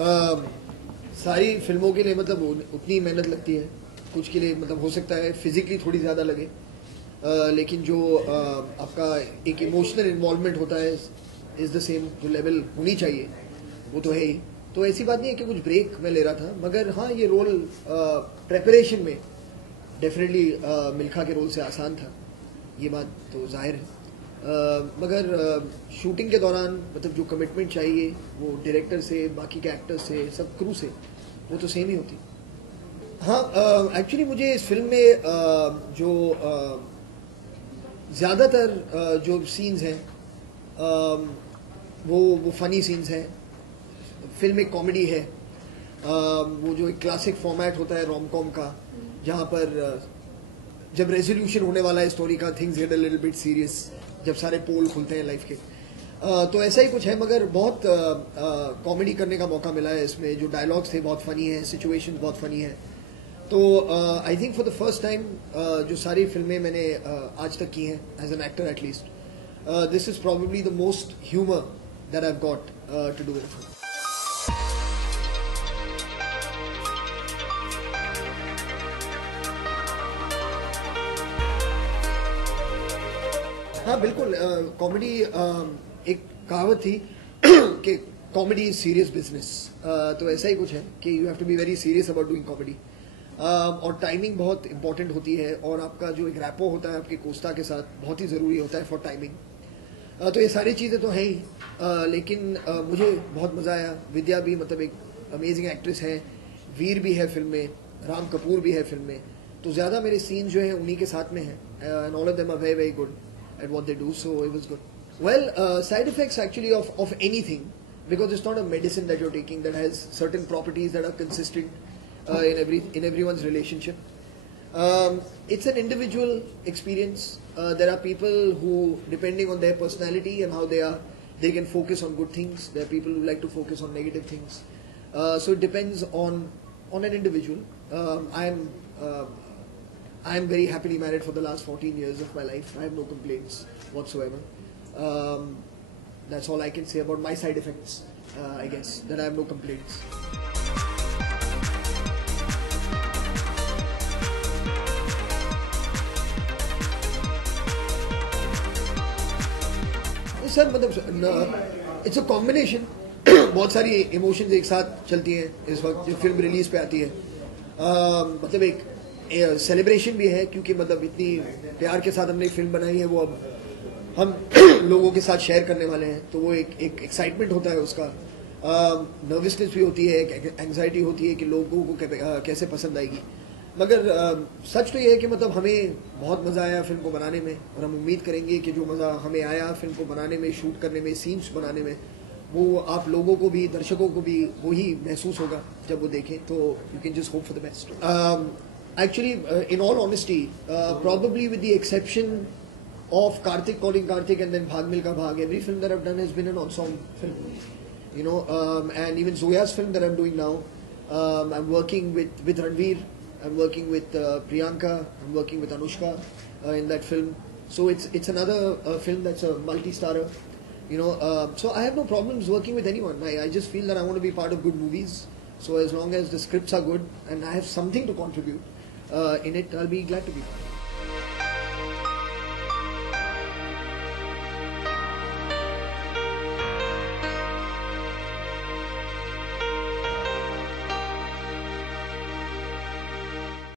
सारी फिल्मों के लिए मतलब उतनी मेहनत लगती है, कुछ के लिए मतलब हो सकता है फिजिकली थोड़ी ज़्यादा लगे, लेकिन जो आपका एक इमोशनल इन्वॉल्वमेंट होता है इज़ द सेम, जो लेवल होनी चाहिए वो तो है ही। तो ऐसी बात नहीं है कि कुछ ब्रेक मैं ले रहा था, मगर हाँ ये रोल प्रेपरेशन में डेफिनेटली मिल्खा के रोल से आसान था, ये बात तो जाहिर है। मगर शूटिंग के दौरान मतलब जो कमिटमेंट चाहिए वो डायरेक्टर से, बाकी के एक्टर्स से, सब क्रू से, वो तो सेम ही होती। हाँ, एक्चुअली मुझे इस फिल्म में जो ज़्यादातर जो सीन्स हैं वो फनी सीन्स हैं। फिल्म एक कॉमेडी है, वो जो एक क्लासिक फॉर्मेट होता है रोम कॉम का, जहाँ पर जब रेजोल्यूशन होने वाला है स्टोरी का, things get a little bit serious, जब सारे पोल खुलते हैं लाइफ के, तो ऐसा ही कुछ है। मगर बहुत कॉमेडी करने का मौका मिला है इसमें, जो डायलॉग्स थे बहुत फनी है, सिचुएशन बहुत फनी है। तो I think for the first time जो सारी फिल्में मैंने आज तक की हैं as an actor at least, this is probably the most humour that I have got to do it. हाँ बिल्कुल, कॉमेडी एक कहावत थी कि कॉमेडी इज सीरियस बिजनेस, तो ऐसा ही कुछ है कि you have to be very serious about doing comedy, और टाइमिंग बहुत इंपॉर्टेंट होती है, और आपका जो एक रैपो होता है आपके कोस्टा के साथ बहुत ही ज़रूरी होता है फॉर टाइमिंग। तो ये सारी चीज़ें तो हैं ही, लेकिन मुझे बहुत मज़ा आया। विद्या भी मतलब एक अमेजिंग एक्ट्रेस है, वीर भी है फिल्म में, राम कपूर भी है फिल्म में, तो ज़्यादा मेरे सीन जो हैं उन्हीं के साथ में हैं, and all of them are very very good at what they do, so it was good. Well, side effects actually of anything, because it's not a medicine that you're taking that has certain properties that are consistent in everyone's relationship. It's an individual experience. There are people who, depending on their personality and how they are, they can focus on good things. There are people who like to focus on negative things. So it depends on an individual. I am very happily married for the last 14 years of my life. I have no complaints whatsoever. That's all I can say about my side effects, I guess, that I have no complaints. Sir मतलब it's a combination, बहुत सारी emotions एक साथ चलती हैं इस वक्त जब फिल्म रिलीज पे आती है। मतलब एक सेलिब्रेशन भी है, क्योंकि मतलब इतनी प्यार के साथ हमने एक फिल्म बनाई है, वो अब हम लोगों के साथ शेयर करने वाले हैं, तो वो एक एक्साइटमेंट होता है उसका, नर्वसनेस भी होती है, एक एंग्जाइटी होती है कि लोगों को कैसे पसंद आएगी। मगर सच तो ये है कि मतलब हमें बहुत मज़ा आया फिल्म को बनाने में, और हम उम्मीद करेंगे कि जो मज़ा हमें आया फिल्म को बनाने में, शूट करने में, सीन्स बनाने में, वो आप लोगों को भी, दर्शकों को भी वही महसूस होगा जब वो देखें। तो you can just hope for the best. Actually, in all honesty, probably with the exception of Karthik calling Karthik and then Bhag Milka Bhag, every film that I've done has been an ensemble film. You know, and even Zoya's film that I'm doing now, I'm working with Ranveer, I'm working with Priyanka, I'm working with Anushka in that film. So it's another film that's a multi-starrer. You know, so I have no problems working with anyone. I just feel that I want to be part of good movies. So as long as the scripts are good and I have something to contribute in it, I'll be glad to be part.